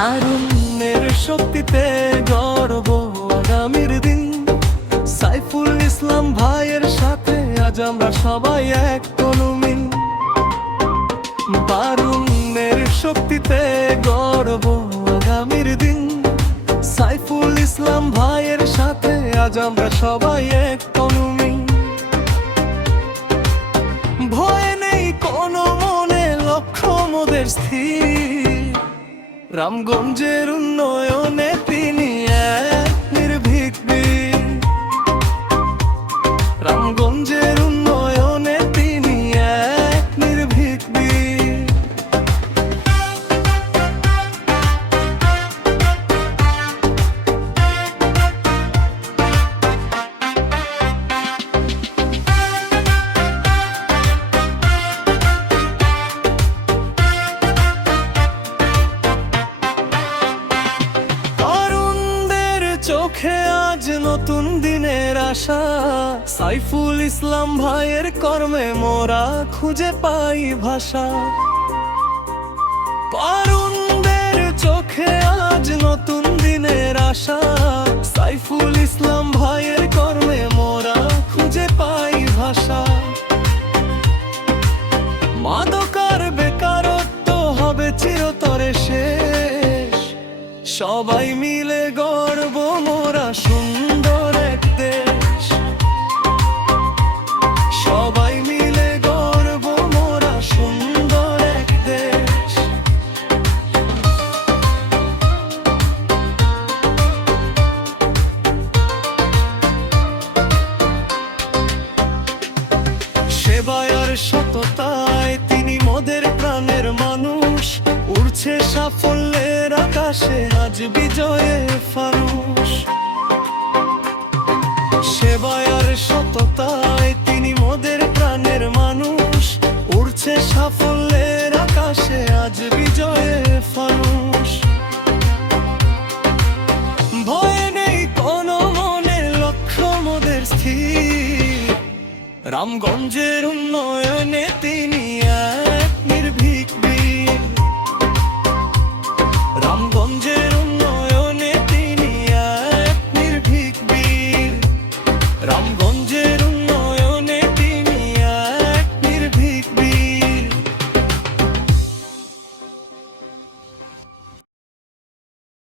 তারুণ্যের শক্তিতে গর্ব আগামীর দিন। সাইফুল ইসলাম ভাইয়ের সাথে আজ আমরা সবাই এক তনুমিন। তারুণ্যের শক্তিতে গর্ব আগামীর দিন। সাইফুল ইসলাম ভাইয়ের সাথে আজ আমরা সবাই এক তনুমিন। ভয় নেই কোনো মনে, লক্ষ্য মোদের স্থির। রামগঞ্জের উন্নয়নে তিনি এক নির্ভীক বীর। রামগঞ্জের উন্নয়নে তিনি এক নির্ভীক বীর। চোখে আজ নতুন দিনের আশা। সাইফুল ইসলাম ভাইয়ের কর্মে মোরা খুঁজে পাই ভাষা। তরুণদের চোখে আজ নতুন দিনের আশা। সাইফুল ইসলাম ভাইয়ের কর্মে মোরা খুঁজে পাই ভাষা। মাদকার বেকারত্ব হবে চিরতরে শেষ। সবাই মিলে গর্ব মোরা সুন্দর এক দেশ। সবাই মিলে গর্ব মোরা সুন্দর এক দেশ। সেবায় আর সততায় তিনি মোদের প্রাণের মানুষ। উড়ছে সাফল্যের আকাশে আজ বিজয়ের ফানুষ। সেবায় আর সততায় তিনি মোদের প্রাণের মানুষ। উড়ছে সাফল্যের আকাশে আজ বিজয়ের ফানুষ। ভয় নেই কোনো মনে, লক্ষ্য মোদের স্থির। রামগঞ্জের উন্নয়নে তিনি এক নির্ভীক